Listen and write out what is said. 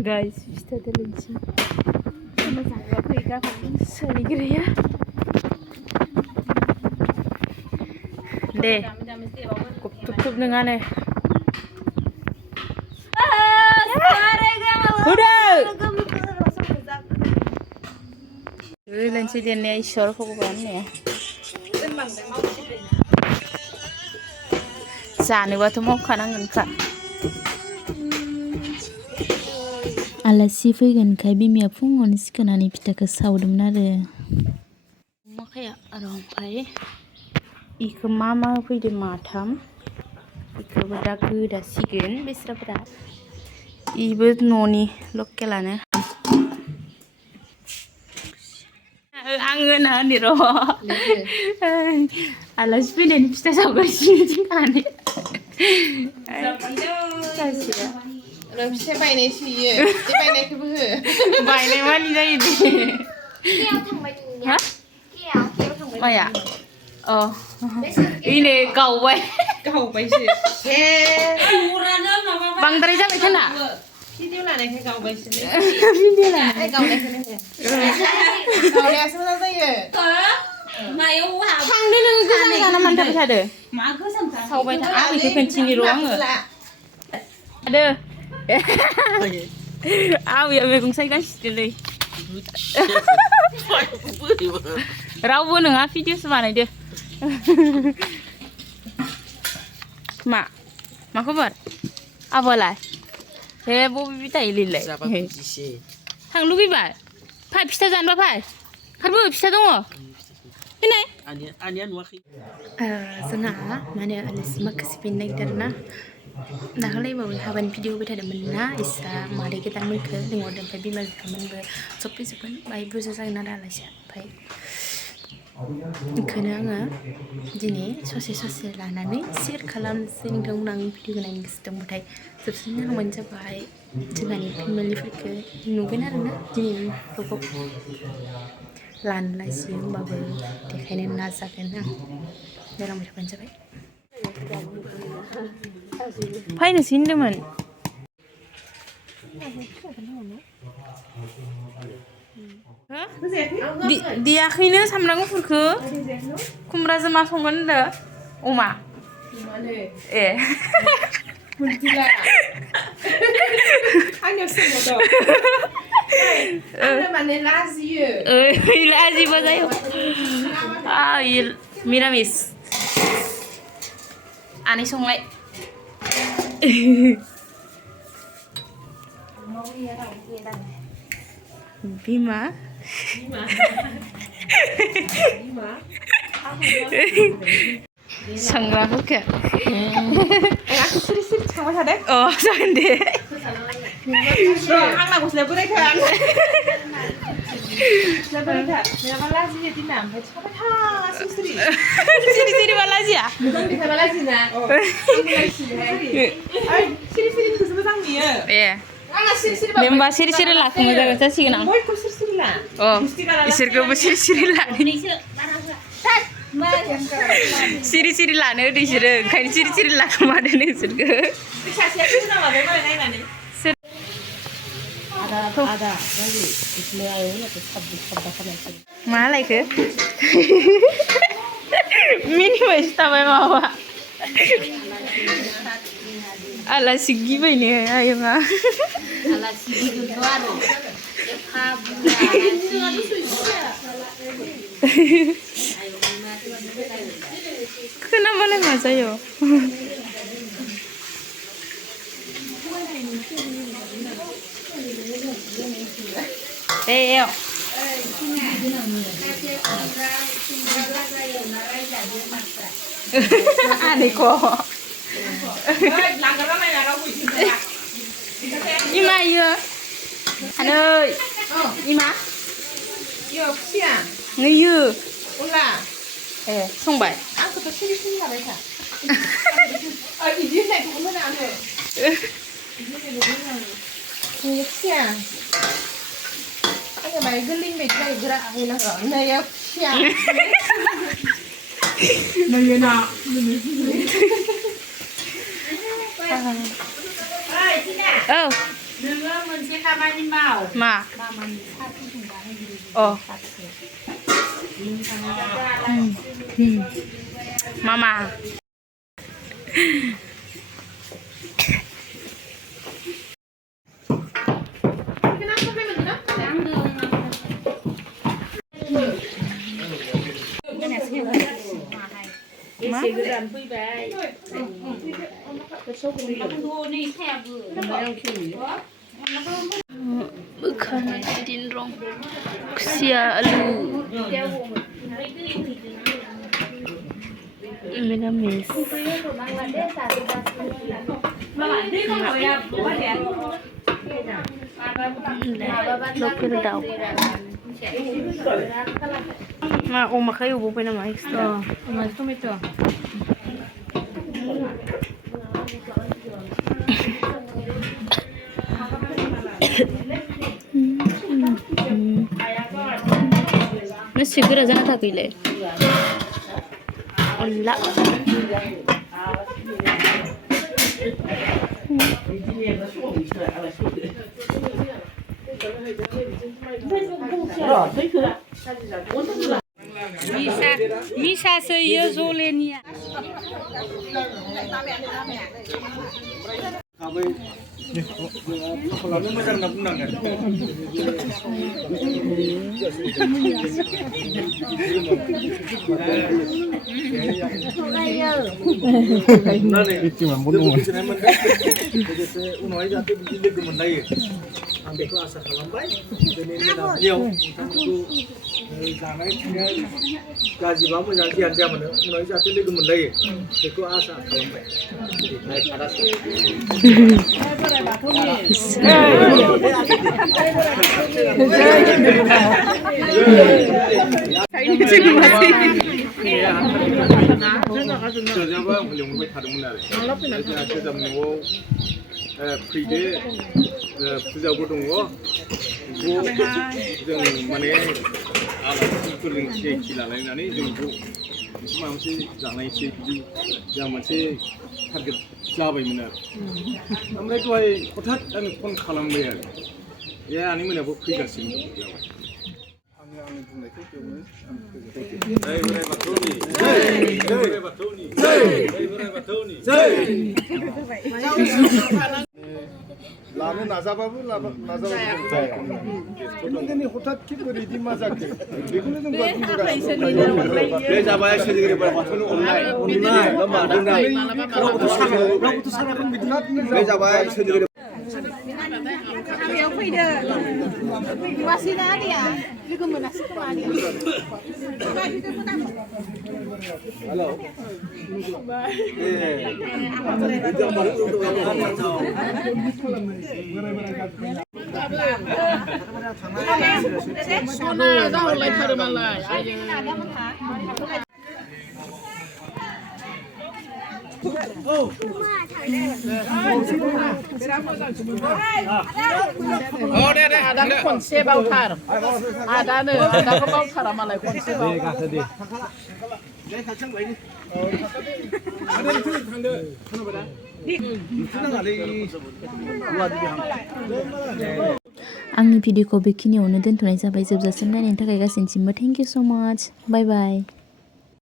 Guys, kita ada lunch. Sama-sama aku ikan seligri ya. Deh, kup dengan nih. Udah. Lunch dia nih isor kuburan ya. जानोबाथ' मावखानांगोनखा आलासि फैगोनखाय बिमाया फुङावनो सिखारनानै फिथाखौ सावदोंमोन आरो माखाया आरो ओमफ्राय इखौ मा होफैदों माथाम इखौबो दा गोदासिगोन बेस्राफोरा इबो न'नि लकेलानो आङो ना होनदो र' आलासि फैनायनि फिथा सावगासिनो जोंहानि फिथा बायनायसो इयो बे बायनायखौबो हो बायनाय मानि जायो दे माया अ इनै गावबायसो बांद्राय जाबाय खोना भिडिअ लानायखाय गावबायसोलै भिडिअ लानाय गावनायखौनो हो गावनायासो मोजां जायो मायाव थांदो नोङो गोजान जाना मानो थाबाय थादो मा गोजान सावबाय था आं बेखौ खोन्थिनि र' आङो थादो आबैया मैगं सायगासिनोलै रावबो नङा भिडिअसो बानायदो मा खबर आब'लाय हे बबे बिथाइलिलाय थांनो लुगैबाय फाय फिथा जानोबा फाय खारबो फिथा दङ फैनाय जोंहा माने आलासि माखासे फैनो नागिरदों आरोना दाखालिबावै हाबानि भिडिअ होबाय थादोंमोन ना इसा मादै गोदानमोनखौ लिंहरदों ओमफ्राय बिमा बिफामोनबो सब फैजोबगोन बाहाय बुरजा जागोन आरो आलासिया ओमफ्राय ओंखायनो आङो दिनै ससे लानानै शेयार खालामनोसै नोंथांमोन आं भिडिअ नायनो गोसो दंबाथाय जोबसिन नांबानो जाबाय जोंहानि फेमिलिफोरखौ नुगोन आरोना दिनैनि भ्लगाव लानो लाजियो होमबाबो देखायनो नाजागोन आं बेरायबाय थाबानो जाबाय फैनोसै होनदोंमोन देयाखैनो सामब्राम गुफुरखौ खुमब्राजों मा संगोन होनदों अमा ए आंनियाव सोंहरदों आंनो माने लाजियो लाजिबा जायो मिरामिस आनै संलाय बिमा संग्राफोरखौ आंखौ सिरि थांबाय थादों अ जागोन दे आंना गस्लाया बोरायथार नङाबा लाजियो दिना ओमफ्राय थाबाय था सिरि लाजिया मोजां देखायबा लाजियोना सिरिखौसो मोजां नुयो ए आंना सिरि होमबा सिरि लाखोमो जासिगोन आं बयखौ सिरि ला अ इसोरखौबो सिरि लानो सिरि लानो होदो इसोरो ओंखायनो सिरि लाखोमादो नोंसोरखौ सासेया फैना माबाय मालाय नायनानै मा लायखो मिनिबायसो थाबाय माबा आलासि गिबायनो आयंआ आलासि गिदिरथ' आरो एफा खोनाबालाय मा जायो आदैखौ इमा इयो आनै इमा नैयो ए संबाय आंखौथ' सिरि लाबाय था बिदि होननायखौबो होनाङानो खुसिया आङो माने गोरलैनि बायदि जायो गोरा होनांगौ नैयो खुसिया नैयो ना औ नोङो मोनसे खामानि माव मा मामानि सा फुदुंना होग्रो अ सासे मामा एसे गोदान फैबाय नै सायाबो बोखारनाय दिन रं खुसिया आलु मिरामिस लकेल दाउ मा अमाखौ एवबावबाय नामा एक्सट्रा अमा टमेट' बेसे गोरा जाना थाखैलाय अनला मिसासो इयो जलेनिया खालामनो मोजां होनना बुंनांगोन उनावहाय जाहाथे बिदि लोगो मोनलायो आं बेखौ आसा खालामबाय दिनै मोनाबिलियाव नोंथांमोनखौ जानाय थानाय गाज्रिबा मोजां जियानो जाया मोनो उनावहाय जाहाथे लोगो मोनलायो बेखौ आसा खालामबाय सोरजाबा आंखौ लिंहरबाय थादोंमोन आरो जोंहा सोरजाब न'आव फैदो फुजाबो दङ जों माने आलासिफोरजों सिनायथि लालायनानै जों बेखौ माबा मोनसे जानायसै बिदि जोंहा मोनसे टारगेट जाबायमोन आरो ओमफ्राय दहाय हठात आङो फन खालामबाय आरो बे आनै मोनाबो फैगासिनो दं जाबाय आंनि बुंनायखौ बेयावनो जय बोराइ बाथौनि जय बोराइ बाथौनि जय बोराइ बाथौनि जय लानो नाजाबाबो नाजाबाबो जाया दिनै हठात कि बोरैदि मा जाखो बेखौनो जों बे जाबाय सोरजिगिरि बोराइ बाथौनि अननाय रावबोथ' सानाखै बिदि बे जाबाय सोरजिगिरि बेयाव फैदो नुवासैना आदैया लोगो मोनासै खोमा आदैया हेलौ सना जाहरलायथारो मालाय आदानो खनसे बावथार आदाखौ बावथारा मालाय खनसे आंनि भिडिअखौ बेखिनियावनो दोनथ'नाय जाबाय जोबजासिम नायनायनि थाखाय गासैनिसिमबो थेंक इउ स' माच बाय बाय